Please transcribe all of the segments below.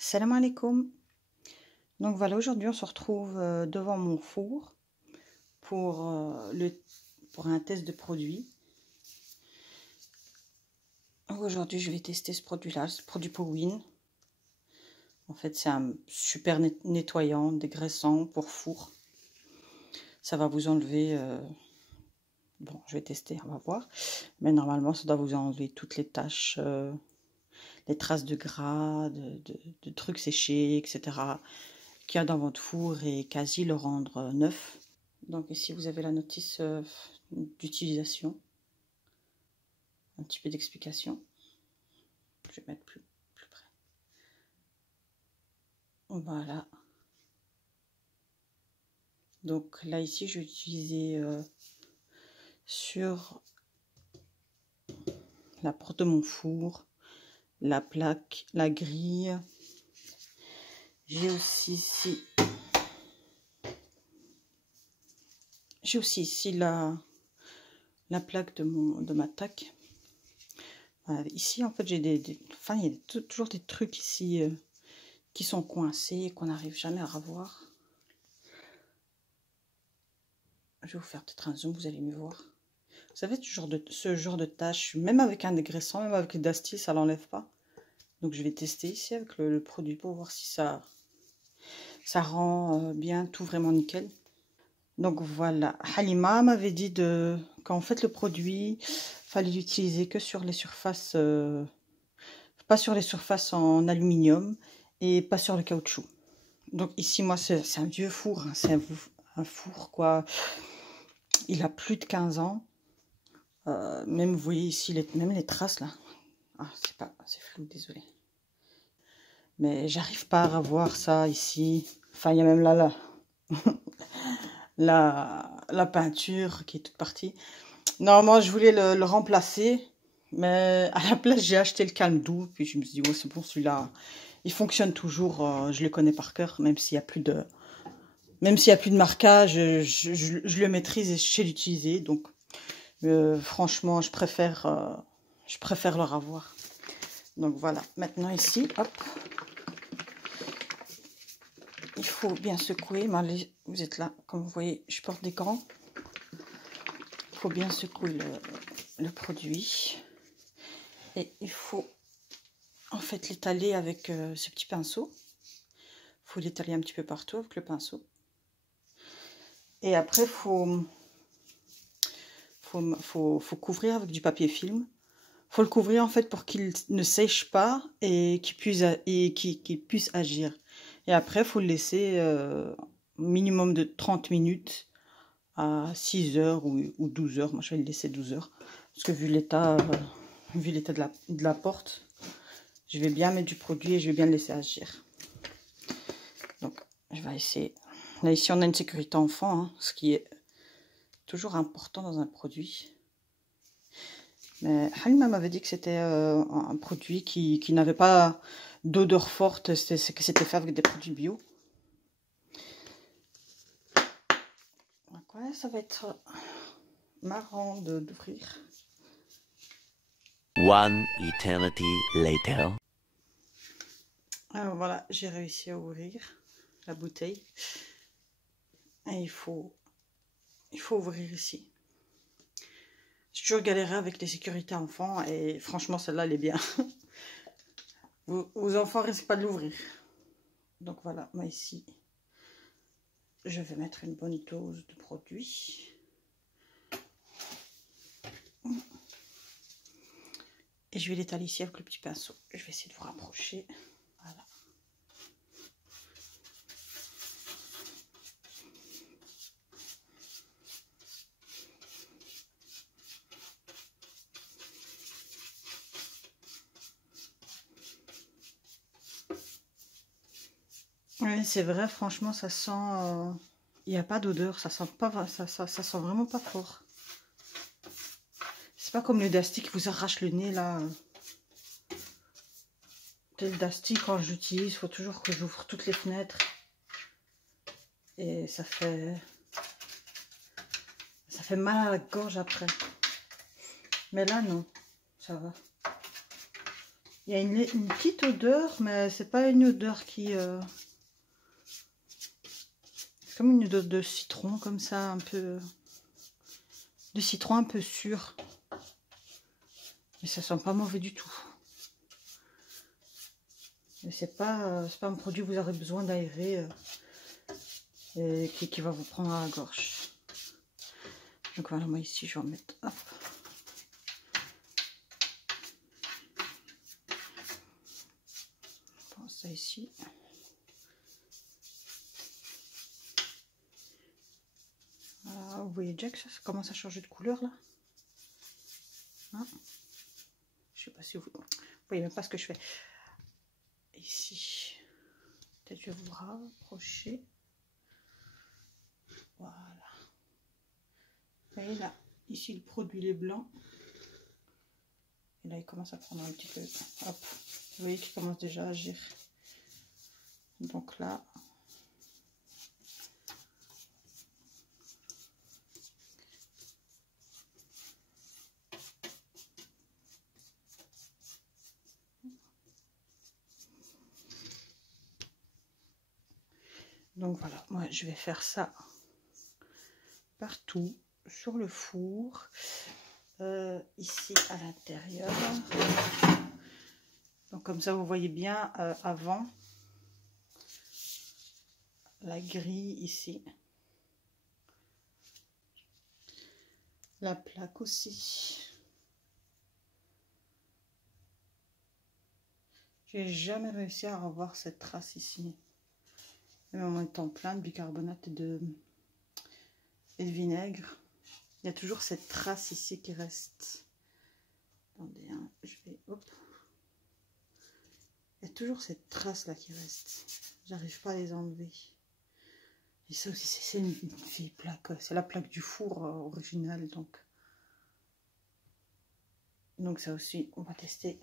Salam alaikum. Donc voilà, aujourd'hui on se retrouve devant mon four pour, pour un test de produit. Aujourd'hui je vais tester ce produit-là, ce produit Powin. En fait c'est un super nettoyant, dégraissant pour four. Ça va vous enlever, bon je vais tester, on va voir. Mais normalement ça doit vous enlever toutes les taches, les traces de gras, de trucs séchés, etc. qu'il y a dans votre four et quasi le rendre neuf. Donc ici vous avez la notice d'utilisation, un petit peu d'explication. Je vais mettre plus près. Voilà. Donc là ici je vais utiliser sur la porte de mon four, la plaque, la grille. J'ai aussi ici la plaque de ma taque. Ici en fait j'ai enfin il y a toujours des trucs ici qui sont coincés, qu'on n'arrive jamais à revoir. Je vais vous faire peut-être un zoom, vous allez mieux voir. Vous savez, ce genre de tâche, même avec un dégraissant, même avec le Dusty, ça l'enlève pas. Donc je vais tester ici avec le produit pour voir si ça rend bien tout vraiment nickel. Donc voilà, Halima m'avait dit qu'en fait le produit, fallait l'utiliser que sur les surfaces, pas sur les surfaces en aluminium et pas sur le caoutchouc. Donc ici moi c'est un vieux four, hein, c'est un four quoi, il a plus de 15 ans. Même vous voyez ici même les traces là. Ah c'est flou, désolé. Mais j'arrive pas à revoir ça ici. Enfin il y a même là la peinture qui est toute partie. Normalement je voulais le remplacer, mais à la place j'ai acheté le calme doux. Puis je me suis dit ouais c'est bon, celui-là il fonctionne toujours, je le connais par cœur, même s'il y a plus de marquage, je le maîtrise et je sais l'utiliser. Donc franchement je préfère le revoir. Donc voilà, maintenant ici, hop, il faut bien secouer. Vous êtes là, comme vous voyez, je porte des gants. Il faut bien secouer le produit. Et il faut en fait l'étaler avec ce petit pinceau. Il faut l'étaler un petit peu partout avec le pinceau. Et après, il faut couvrir avec du papier film. Il faut le couvrir en fait pour qu'il ne sèche pas et qu'il puisse agir. Et après, il faut le laisser minimum de 30 minutes à 6 heures ou 12 heures. Moi, je vais le laisser 12 heures. Parce que vu l'état de la porte, je vais bien mettre du produit et je vais bien le laisser agir. Donc, je vais essayer. Là, ici, on a une sécurité enfant, hein, ce qui est toujours important dans un produit. Mais Halima m'avait dit que c'était un produit qui n'avait pas d'odeur forte, que c'était fait avec des produits bio. Donc ouais, ça va être marrant d'ouvrir. One eternity later. Alors voilà, j'ai réussi à ouvrir la bouteille. Et il faut ouvrir ici. J'ai toujours galéré avec les sécurités enfants et franchement celle-là elle est bien. Vos enfants risquent pas de l'ouvrir. Donc voilà, moi ici, je vais mettre une bonne dose de produit. Et je vais l'étaler ici avec le petit pinceau. Je vais essayer de vous rapprocher. Voilà. Oui, c'est vrai, franchement, ça sent... il n'y a pas d'odeur, ça sent pas, ça sent vraiment pas fort. C'est pas comme le Dusty qui vous arrache le nez, là. Le Dusty, quand j'utilise, il faut toujours que j'ouvre toutes les fenêtres. Et ça fait mal à la gorge après. Mais là, non, ça va. Il y a une petite odeur, mais c'est pas une odeur qui... comme une odeur de citron, comme ça, un peu... de citron un peu sûr. Mais ça sent pas mauvais du tout. Mais c'est pas un produit que vous aurez besoin d'aérer et qui va vous prendre à la gorge. Donc voilà, moi ici je vais en mettre. Hop. Je pense ça ici. Voilà, vous voyez déjà que ça commence à changer de couleur là. Hein, je sais pas si vous voyez même pas ce que je fais. Ici, peut-être je vais vous rapprocher. Voilà. Vous voyez là, ici le produit il est blanc. Et là il commence à prendre un petit peu. Hop. Vous voyez qu'il commence déjà à agir. Donc là. Donc voilà, moi je vais faire ça partout sur le four, ici à l'intérieur. Donc comme ça vous voyez bien avant la grille ici, la plaque aussi. J'ai jamais réussi à revoir cette trace ici, même en étant plein de bicarbonate et de vinaigre. Il y a toujours cette trace ici qui reste. Attendez, hein, je vais... Hop. Il y a toujours cette trace là qui reste. J'arrive pas à les enlever. Et ça aussi, c'est une vieille plaque. C'est la plaque du four originale. Donc ça aussi, on va tester.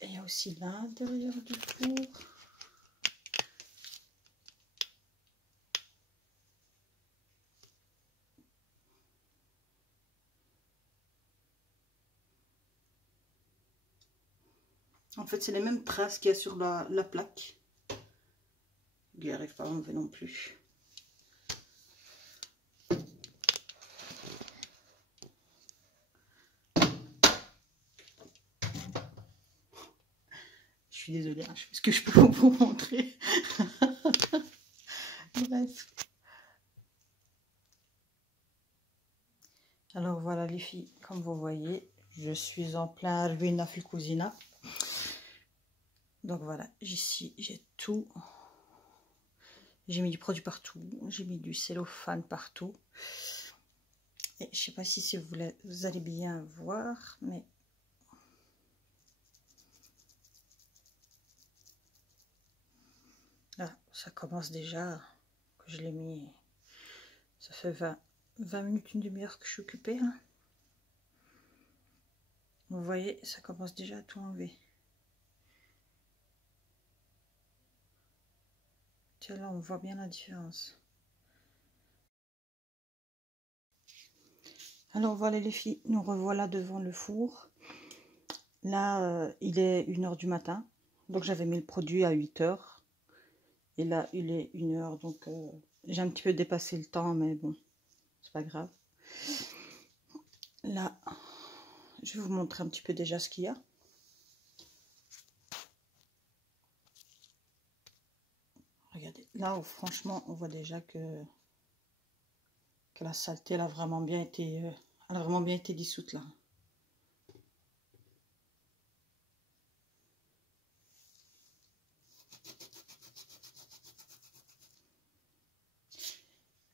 Et il y a aussi l'intérieur du four. En fait, c'est les mêmes traces qu'il y a sur la plaque. Il n'y arrive pas à enlever non plus. Je suis désolée, hein, je sais ce que je peux vous montrer. Bref. Alors voilà les filles, comme vous voyez, je suis en plein ruina fil cucina. Donc voilà, ici j'ai tout. J'ai mis du produit partout, j'ai mis du cellophane partout. Et je sais pas si vous allez bien voir, mais là, ça commence déjà, que je l'ai mis, ça fait 20 minutes, une demi-heure que je suis occupée. Hein. Vous voyez, ça commence déjà à tout enlever. Tiens, là, on voit bien la différence. Alors voilà les filles, nous revoilà devant le four. Là, il est 1h du matin. Donc j'avais mis le produit à 8h. Et là, il est 1h. Donc j'ai un petit peu dépassé le temps, mais bon, c'est pas grave. Là, je vais vous montrer un petit peu déjà ce qu'il y a. Regardez, là, franchement, on voit déjà que la saleté, elle a vraiment bien été dissoute là.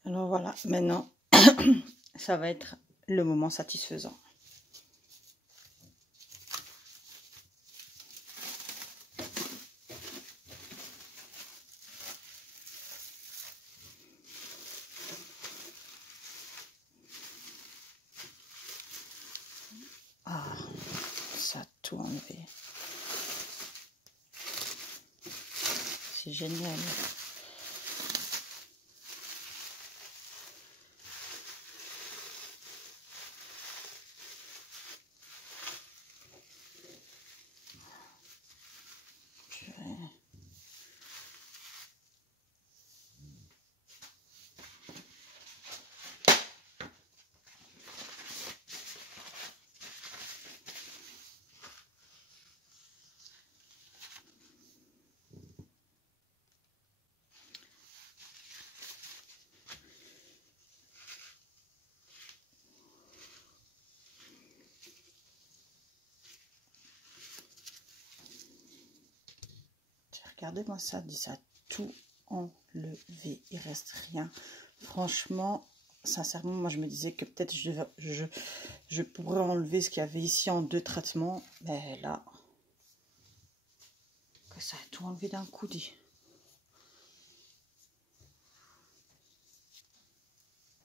Alors voilà, maintenant, ça va être le moment satisfaisant. Ah, ça a tout enlevé. C'est génial. regardez-moi ça, ça a tout enlevé, il reste rien. Franchement, sincèrement, moi je me disais que peut-être je pourrais enlever ce qu'il y avait ici en 2 traitements, mais là, que ça a tout enlevé d'un coup, dit.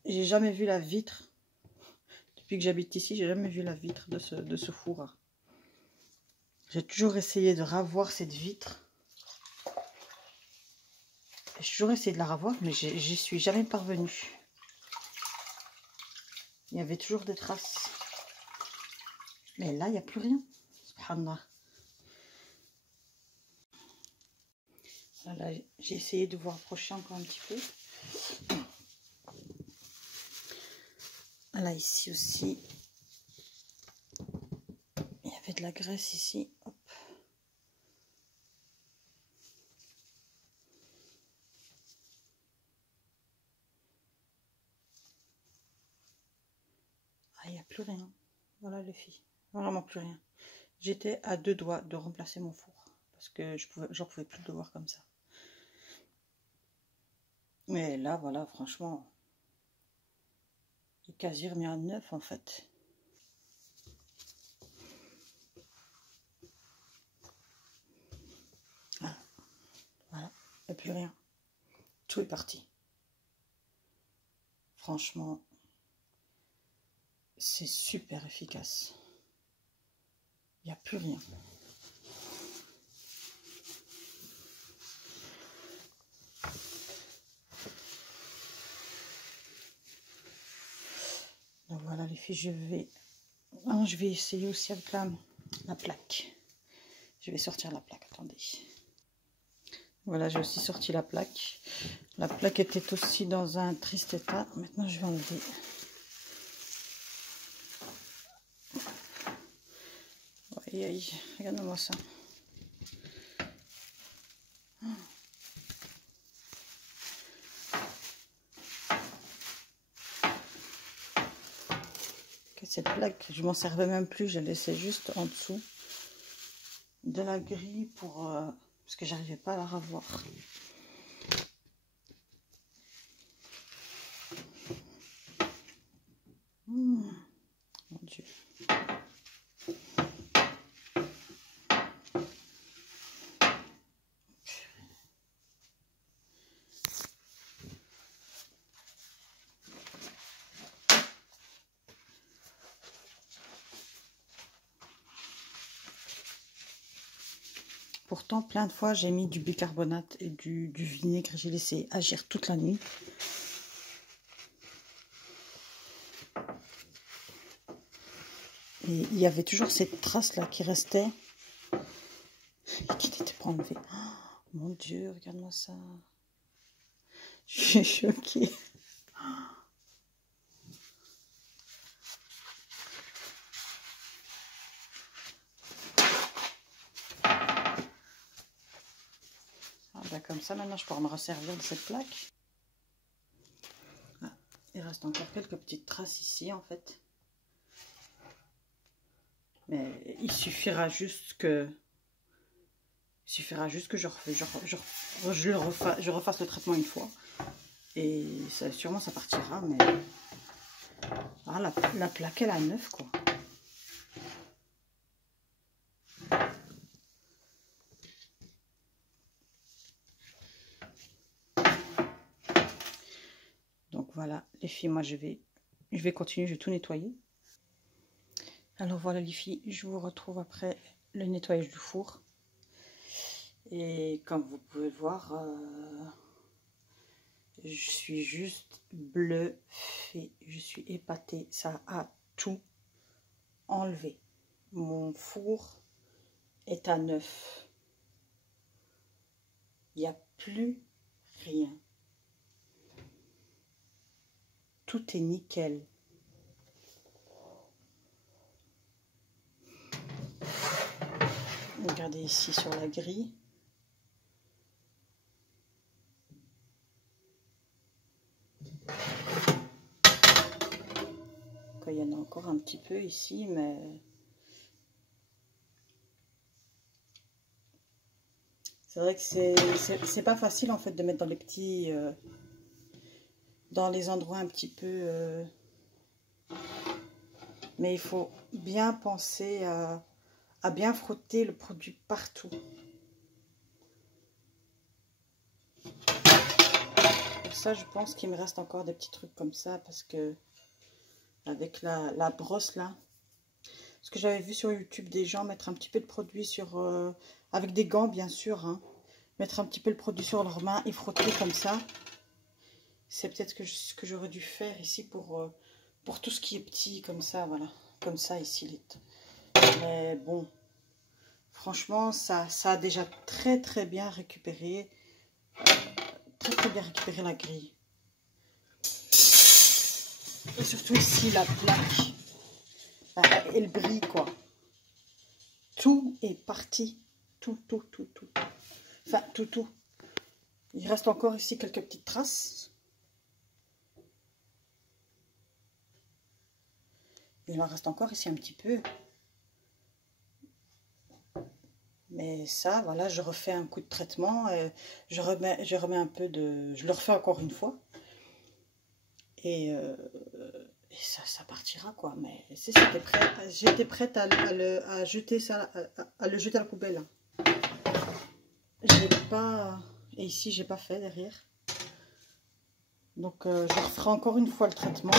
J'ai jamais vu la vitre, depuis que j'habite ici, j'ai jamais vu la vitre de ce four. J'ai toujours essayé de ravoir cette vitre. J'ai toujours essayé de la ravoir, mais j'y suis jamais parvenue. Il y avait toujours des traces. Mais là, il n'y a plus rien. Subhanallah. Voilà, j'ai essayé de vous rapprocher encore un petit peu. Là, ici aussi. Il y avait de la graisse ici. Hop. Ah, il n'y a plus rien. Voilà les filles. Vraiment plus rien. J'étais à 2 doigts de remplacer mon four. Parce que j'en pouvais plus de le voir comme ça. Mais là, voilà, franchement, il est quasi remis à neuf en fait. Voilà, voilà, il n'y a plus rien. Tout est parti. Franchement, c'est super efficace. Il n'y a plus rien. Donc voilà les filles, je vais essayer aussi avec la plaque. Je vais sortir la plaque, attendez. Voilà, j'ai aussi sorti la plaque. La plaque était aussi dans un triste état. Maintenant, je vais enlever. Aïe, aïe, regarde-moi ça. Cette plaque, je m'en servais même plus, je la laissais juste en dessous de la grille parce que j'arrivais pas à la revoir. Mon Dieu. Pourtant, plein de fois, j'ai mis du bicarbonate et du vinaigre. J'ai laissé agir toute la nuit. Et il y avait toujours cette trace-là qui restait et qui n'était pas enlevée. Oh, mon Dieu, regarde-moi ça. Je suis choquée. Comme ça, maintenant, je pourrais me resservir de cette plaque. Ah, il reste encore quelques petites traces ici, en fait. Mais il suffira juste que je refasse le traitement une fois. Et ça, sûrement, ça partira. Mais ah, la plaque, elle a neuf, quoi. Donc voilà, les filles, moi je vais continuer, je vais tout nettoyer. Alors voilà les filles, je vous retrouve après le nettoyage du four. Et comme vous pouvez le voir, je suis juste bluffée, je suis épatée, ça a tout enlevé. Mon four est à neuf. Il n'y a plus rien. Tout est nickel. Regardez ici sur la grille. Il y en a encore un petit peu ici, mais C'est vrai que c'est pas facile en fait de mettre dans les petits... dans les endroits un petit peu... mais il faut bien penser à bien frotter le produit partout. Pour ça, je pense qu'il me reste encore des petits trucs comme ça parce que avec la brosse là, parce que j'avais vu sur YouTube des gens mettre un petit peu de produit sur avec des gants bien sûr, hein, mettre un petit peu le produit sur leurs mains et frotter comme ça. C'est peut-être ce que j'aurais dû faire ici pour tout ce qui est petit comme ça, voilà, comme ça ici. Mais bon, franchement, ça a déjà très bien récupéré, très bien récupéré la grille. Et surtout ici, la plaque, et le bris, quoi. Tout est parti, tout. Enfin, tout. Il reste encore ici quelques petites traces. Il en reste encore ici un petit peu. Mais ça, voilà, je refais un coup de traitement. Je remets un peu de... Je le refais encore une fois. Et ça partira, quoi. Mais j'étais prête à jeter ça, à le jeter à la poubelle. J'ai pas... Et ici, j'ai pas fait derrière. Donc, je referai encore une fois le traitement.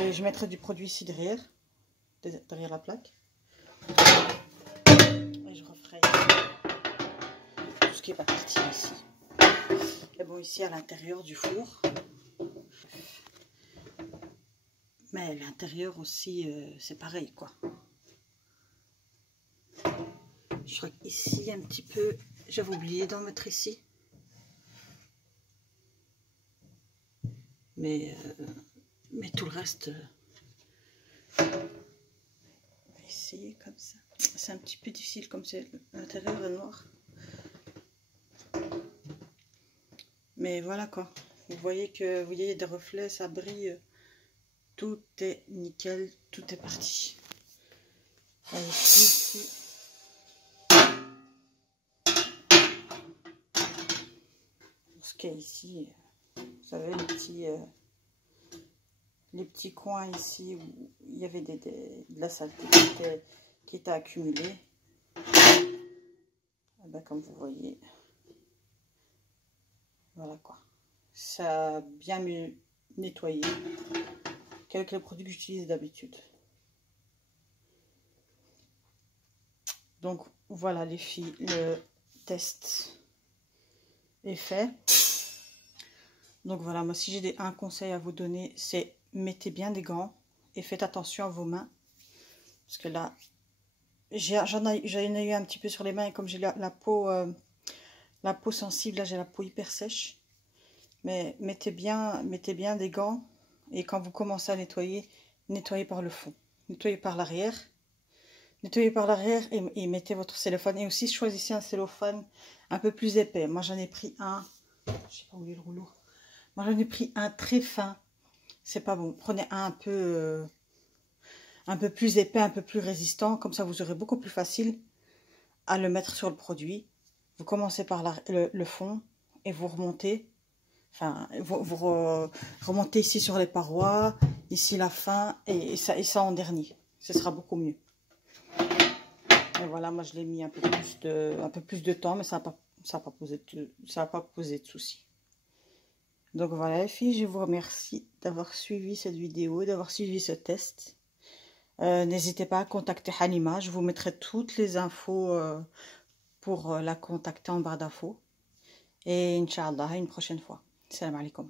Et je mettrai du produit ici derrière la plaque. Et je referai tout ce qui est pas parti ici. Et bon, ici à l'intérieur du four. Mais l'intérieur aussi, c'est pareil, quoi. Je crois qu'ici, un petit peu, j'avais oublié d'en mettre ici. Mais tout le reste, ici, comme ça. C'est un petit peu difficile, comme c'est l'intérieur est noir. Mais voilà, quoi. Vous voyez des reflets, ça brille. Tout est nickel, tout est parti. Et ici. Ce qui est ici, vous savez, les petits coins ici où il y avait de la saleté qui était accumulée. Et ben, comme vous voyez, voilà quoi. Ça a bien mieux nettoyé qu'avec les produits que j'utilise d'habitude. Donc voilà les filles, le test est fait. Donc voilà, moi si j'ai un conseil à vous donner, c'est mettez bien des gants et faites attention à vos mains. Parce que là, j'en ai eu un petit peu sur les mains et comme j'ai la peau sensible, là j'ai la peau hyper sèche. Mais mettez bien des gants et quand vous commencez à nettoyer, nettoyez par le fond. Nettoyez par l'arrière. Nettoyez par l'arrière et mettez votre cellophane. Et aussi choisissez un cellophane un peu plus épais. Moi j'en ai pris un, je sais pas où est le rouleau. Moi j'en ai pris un très fin. C'est pas bon. Prenez un peu plus épais, un peu plus résistant. Comme ça vous aurez beaucoup plus facile à le mettre sur le produit. Vous commencez par le fond et vous remontez. Enfin, vous remontez ici sur les parois, ici la fin et ça en dernier. Ce sera beaucoup mieux. Et voilà, moi je l'ai mis un peu plus de temps, mais ça va pas poser de soucis. Donc voilà les filles, je vous remercie d'avoir suivi cette vidéo, d'avoir suivi ce test. N'hésitez pas à contacter Halima, je vous mettrai toutes les infos pour la contacter en barre d'infos. Et Inch'Allah, une prochaine fois. Salam alaikum.